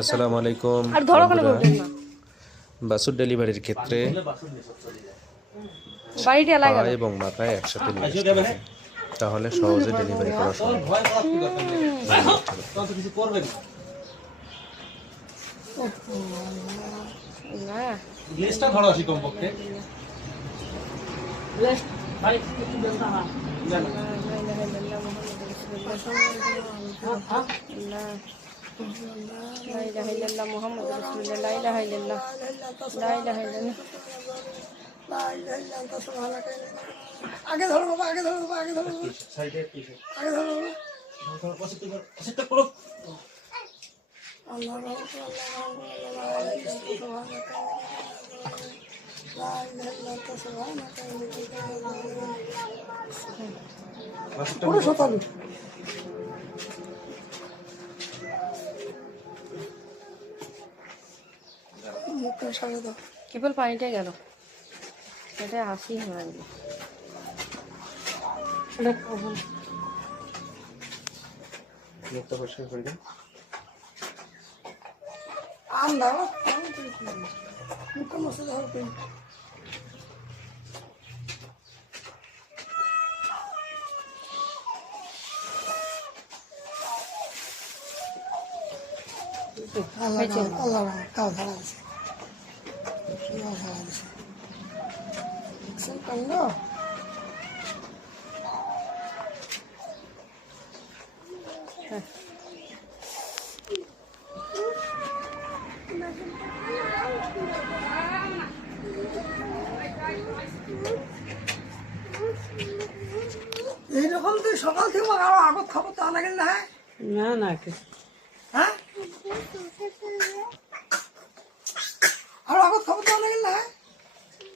আসসালামু আলাইকুম। বাসুর ডেলিভারির ক্ষেত্রে পা এবং মাথায় একসাথে নিয়ে আসতে হবে, তাহলে সহজে ডেলিভারি করা সম্ভব। গ্লেসটা ধরো আসি কমপক্ষে। গ্লেস ভাই একটু দেন না। لا إله إلا الله محمد رسول الله لا إله إلا الله لا إله إلا الله لا إله إلا أنت سبحانك আগে ধরো বাবা আগে ধরো বাবা আগে ধরো সাইডে পিছে আগে ধরো ধরো কষ্ট করো আল্লাহ লা ইলাহা ইল্লা আনতা সুবহানাকা পুরো শতালু কেবল পানিটা গেল, এটা হাসি হয়ে গেল। এইরকম তো সকাল থেকে আরো আগত খাবো তা লাগে না? না না কিছু